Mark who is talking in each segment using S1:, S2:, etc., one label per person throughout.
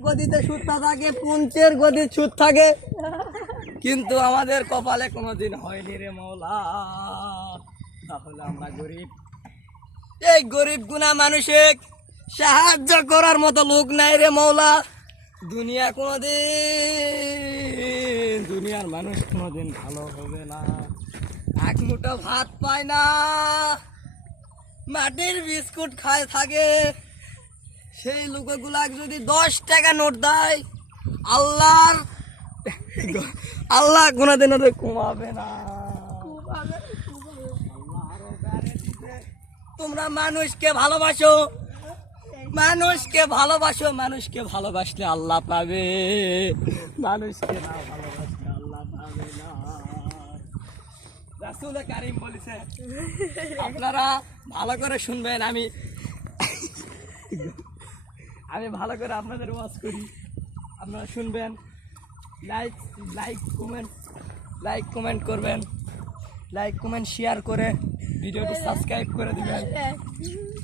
S1: গদিতে সুতা থাকে, পুঞ্চের গদি সুদ থাকে। কিন্তু আমাদের কপালে কোনোদিন হয়নি রে মৌলা। তাহলে আমরা গরিব। এই গরিব গুনা মানুষের সাহায্য করার মতো লোক নাই রে মৌলা। দুনিয়া কোনোদিন, দুনিয়ার মানুষ কোনোদিন ভালো হবে না। এক মুঠো ভাত পায় না। মাটির বিস্কুট খায় থাকে। সেই লোকগুলা যদি দশ টাকা নোট দেয় আল্লাহর আল্লাহ কোনোদিন ওদের কমাবে না। তোমরা মানুষকে ভালোবাসো। মানুষকে ভালোবাসো মানুষকে ভালোবাসলে আল্লাহ পাবে। মানুষকে না ভালোবাসলে আল্লাহ পাবে না। রাসুল কারিম বলেছে আপনারা ভালো করে শুনবেন আমি আমি ভালো করে আপনাদের ওয়াজ করি। আপনারা শুনবেন। Like like comment like comment করবেন। লাইক কমেন্ট শেয়ার করে ভিডিওটি সাবস্ক্রাইব করে দিবেন।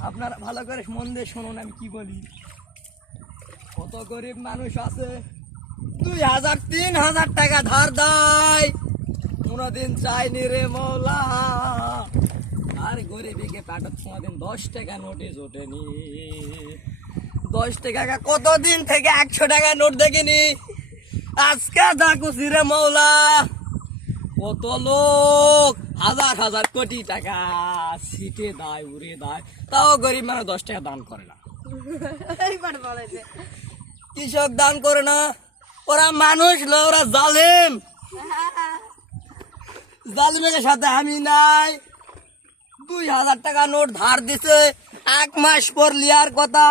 S1: আপনারা ভালো করে মন দিয়ে শুনুন আমি কি বলি। কত গরিব মানুষ আছে। দুই হাজার, তিন হাজার টাকা ধার দেয়। কোনোদিন চাইনি রে মৌলা। আর গরিবিকে পাঠাত কোনোদিন দশ টাকা নোটিশ ওঠেনি। দশ টাকা কতদিন থেকে একশো টাকা নোট দেখিনি। আজকে দেখুছি রে মৌলা কত লোক হাজার হাজার কোটি টাকা সিটে দেয় উড়ে দেয়। তাও গরিব মানুষ দশ টাকা দান করে না। কৃষক দান করে না ওরা মানুষ না ওরা জালেম। জালিমের সাথে আমি নাই। দুই হাজার টাকা নোট ধার দিছে এক মাস পর লিয়ার কথা।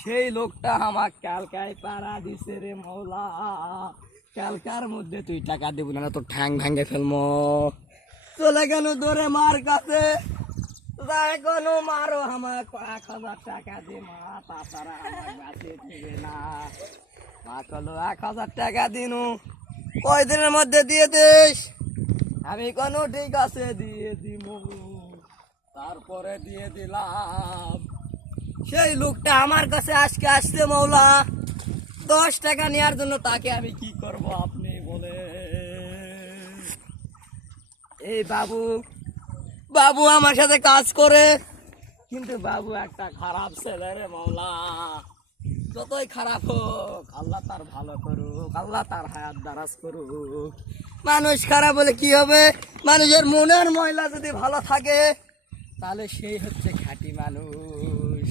S1: সেই লোকটা আমার কালকায় পাড়া দিছে রে মৌলা। কালকার মধ্যে তুই টাকা দেবো না তোর ঠ্যাং ভেঙে ফেলমো। চলে গেল দৌড়ে মার কাছে। মারো হাজার টাকা মা মা কলো, এক হাজার টাকা দিনু, কয়দিনের মধ্যে দিয়ে দিস? আমি কোনো ঠিক আছে, দিয়ে দিব তারপরে দিয়ে দিলাম। সেই লোকটা আমার কাছে আজকে আসছে মৌলা দশ টাকা নেওয়ার জন্য তাকে আমি কি করব, আপনি বলে এই বাবু বাবু আমার সাথে কাজ করে। কিন্তু বাবু একটা খারাপ ছেলে রে মৌলা যতই খারাপ হোক, আল্লাহ তার ভালো করুক, আল্লাহ তার হায়াত দারাজ করুক। মানুষ খারাপ হলে কি হবে? মানুষের মনের ময়লা যদি ভালো থাকে তাহলে সেই হচ্ছে খাঁটি মানুষ।